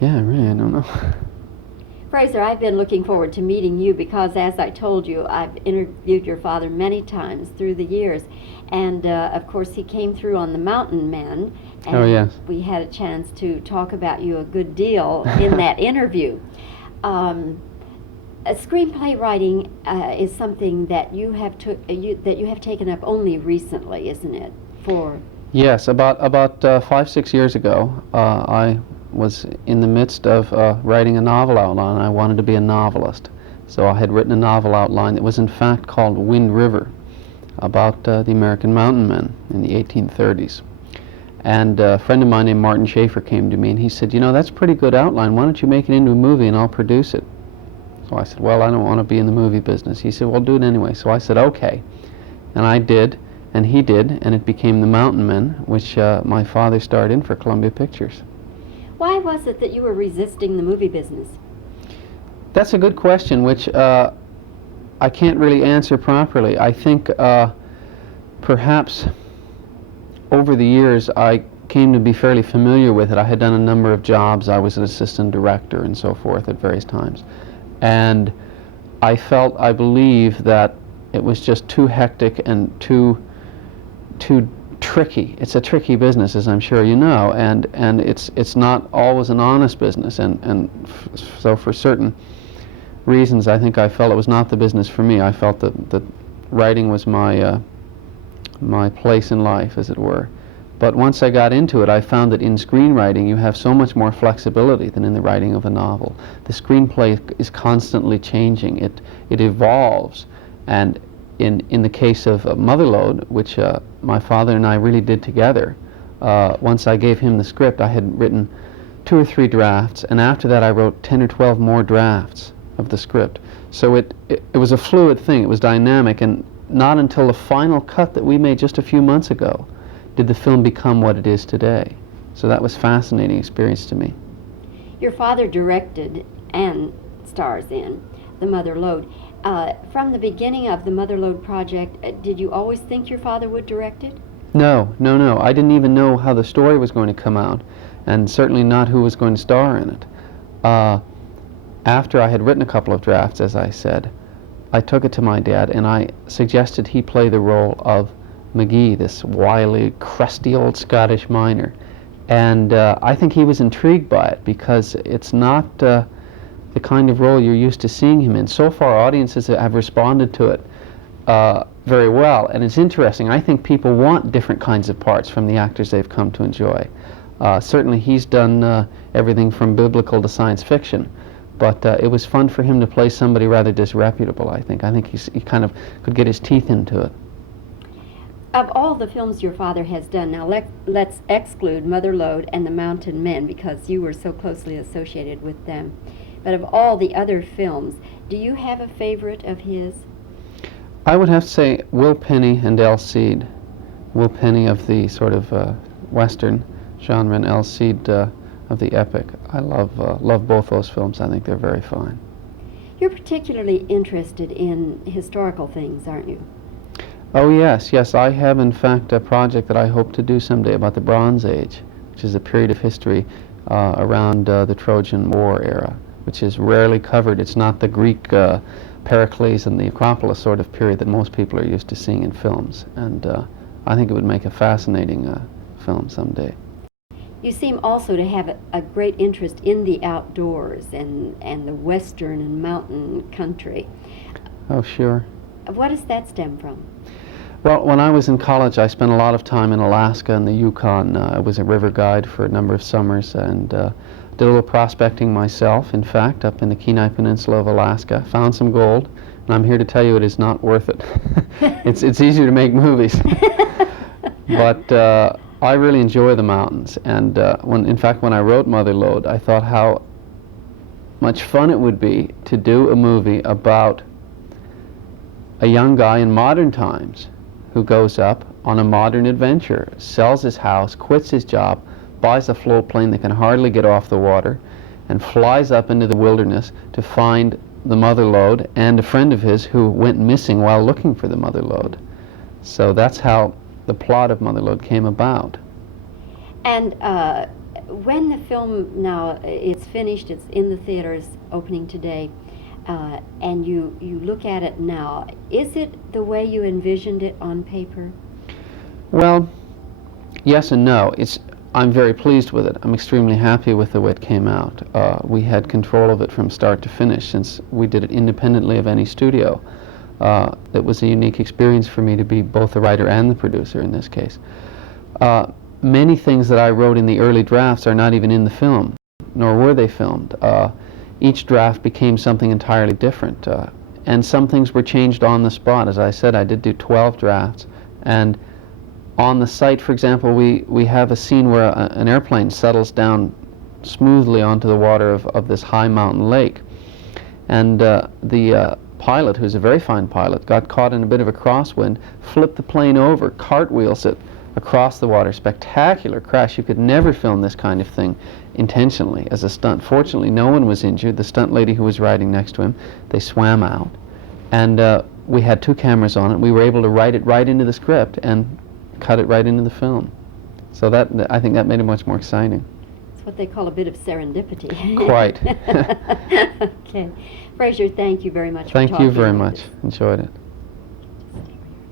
Yeah, really, I don't know. Fraser, I've been looking forward to meeting you because, as I told you, I've interviewed your father many times through the years. And of course, he came through on The Mountain Men, Oh, and yes. we had a chance to talk about you a good deal in that interview. Um, Screenplay writing is something that you have taken up only recently, isn't it? For Yes, about 5, 6 years ago, I was in the midst of writing a novel outline. I wanted to be a novelist, so I had written a novel outline that was in fact called Wind River, about the American mountain men in the 1830s. And a friend of mine named Martin Schaefer came to me and he said, "You know, that's a pretty good outline. Why don't you make it into a movie and I'll produce it?" So I said, "Well, I don't want to be in the movie business." He said, "Well, do it anyway." So I said, "Okay." And I did, and he did, and it became The Mountain Men, which my father starred in for Columbia Pictures. why was it that you were resisting the movie business? That's a good question, which I can't really answer properly. I think perhaps over the years I came to be fairly familiar with it. I had done a number of jobs. I was an assistant director and so forth at various times. And I believe that it was just too hectic and too tricky. It's a tricky business, as I'm sure you know, and it's not always an honest business, so for certain reasons, I think I felt it was not the business for me. I felt that writing was my place in life, as it were. But once I got into it, I found that in screenwriting you have so much more flexibility than in the writing of a novel. The screenplay is constantly changing. It evolves, and in the case of Mother Lode, which my father and I really did together, once I gave him the script, I had written 2 or 3 drafts, and after that I wrote 10 or 12 more drafts of the script. So it was a fluid thing. It was dynamic, and not until the final cut that we made just a few months ago did the film become what it is today. So that was a fascinating experience to me. Your father directed and stars in The Mother Lode. From the beginning of the Mother Lode project, did you always think your father would direct it? No, no, no. I didn't even know how the story was going to come out, and certainly not who was going to star in it. After I had written a couple of drafts, as I said, I took it to my dad and I suggested he play the role of McGee, this wily, crusty old Scottish miner. And I think he was intrigued by it because it's not the kind of role you're used to seeing him in. So far, audiences have responded to it very well, and it's interesting. I think people want different kinds of parts from the actors they've come to enjoy. Certainly, he's done everything from biblical to science fiction, but it was fun for him to play somebody rather disreputable, I think. I think he kind of could get his teeth into it. Of all the films your father has done, now let's exclude Mother Lode and The Mountain Men because you were so closely associated with them. But of all the other films, do you have a favorite of his? I would have to say Will Penny and El Cid. Will Penny of the sort of Western genre and El Cid of the epic. I love both those films. I think they're very fine. You're particularly interested in historical things, aren't you? Oh yes, yes. I have in fact a project that I hope to do someday about the Bronze Age, which is a period of history around the Trojan War era, which is rarely covered. It's not the Greek Pericles and the Acropolis sort of period that most people are used to seeing in films, and I think it would make a fascinating film someday. You seem also to have a great interest in the outdoors and the western and mountain country. Oh, sure. What does that stem from? Well, when I was in college, I spent a lot of time in Alaska and the Yukon. I was a river guide for a number of summers and did a little prospecting myself, in fact, up in the Kenai Peninsula of Alaska. Found some gold, and I'm here to tell you it is not worth it. It's easier to make movies. But I really enjoy the mountains, and in fact, when I wrote Mother Lode, I thought how much fun it would be to do a movie about a young guy in modern times who goes up on a modern adventure, sells his house, quits his job, buys a float plane that can hardly get off the water, and flies up into the wilderness to find the Mother Lode and a friend of his who went missing while looking for the Mother Lode. So that's how the plot of Mother Lode came about. And when the film now it's finished, it's in the theaters, opening today, and you look at it now, is it the way you envisioned it on paper? Well, yes and no. I'm very pleased with it. I'm extremely happy with the way it came out. We had control of it from start to finish since we did it independently of any studio. It was a unique experience for me to be both the writer and the producer in this case. Many things that I wrote in the early drafts are not even in the film, nor were they filmed. Each draft became something entirely different, and some things were changed on the spot. As I said, I did do 12 drafts, and on the site, for example, we have a scene where an airplane settles down smoothly onto the water of this high mountain lake, and the pilot, who's a very fine pilot, got caught in a bit of a crosswind, flipped the plane over, cartwheels it across the water. Spectacular crash. You could never film this kind of thing intentionally as a stunt. Fortunately, no one was injured. The stunt lady who was riding next to him, they swam out, and we had 2 cameras on it. We were able to write it right into the script and cut it right into the film. So I think that made it much more exciting. It's what they call a bit of serendipity. Quite. Okay. Fraser, thank you very much for Thank talking you very with much. us. Enjoyed it.